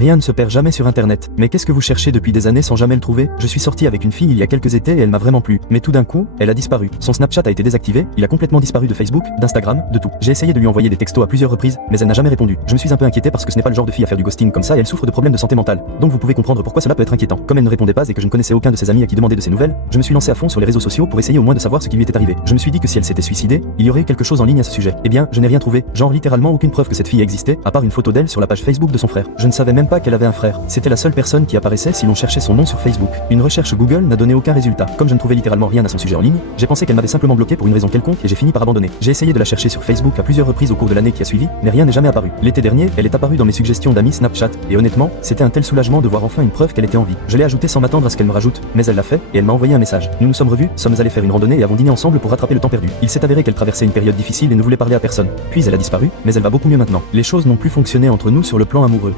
Rien ne se perd jamais sur internet. Mais qu'est-ce que vous cherchez depuis des années sans jamais le trouver? Je suis sorti avec une fille il y a quelques étés et elle m'a vraiment plu. Mais tout d'un coup, elle a disparu. Son Snapchat a été désactivé, il a complètement disparu de Facebook, d'Instagram, de tout. J'ai essayé de lui envoyer des textos à plusieurs reprises, mais elle n'a jamais répondu. Je me suis un peu inquiété parce que ce n'est pas le genre de fille à faire du ghosting comme ça et elle souffre de problèmes de santé mentale. Donc vous pouvez comprendre pourquoi cela peut être inquiétant. Comme elle ne répondait pas et que je ne connaissais aucun de ses amis à qui demander de ses nouvelles, je me suis lancé à fond sur les réseaux sociaux pour essayer au moins de savoir ce qui lui était arrivé. Je me suis dit que si elle s'était suicidée, il y aurait eu quelque chose en ligne à ce sujet. Eh bien, je n'ai rien trouvé, genre littéralement aucune preuve que cette fille existait, à part une photo d'elle sur la page Facebook de son frère. Je ne savais même pas qu'elle avait un frère. C'était la seule personne qui apparaissait si l'on cherchait son nom sur Facebook. Une recherche Google n'a donné aucun résultat. Comme je ne trouvais littéralement rien à son sujet en ligne, j'ai pensé qu'elle m'avait simplement bloqué pour une raison quelconque et j'ai fini par abandonner. J'ai essayé de la chercher sur Facebook à plusieurs reprises au cours de l'année qui a suivi, mais rien n'est jamais apparu. L'été dernier, elle est apparue dans mes suggestions d'amis Snapchat, et honnêtement, c'était un tel soulagement de voir enfin une preuve qu'elle était en vie. Je l'ai ajoutée sans m'attendre à ce qu'elle me rajoute, mais elle l'a fait, et elle m'a envoyé un message. Nous nous sommes revus, sommes allés faire une randonnée et avons dîné ensemble pour rattraper le temps perdu. Il s'est avéré qu'elle traversait une période difficile et ne voulait parler à personne. Puis elle a disparu, mais elle va beaucoup mieux maintenant. Les choses n'ont plus fonctionné entre nous sur le plan amoureux.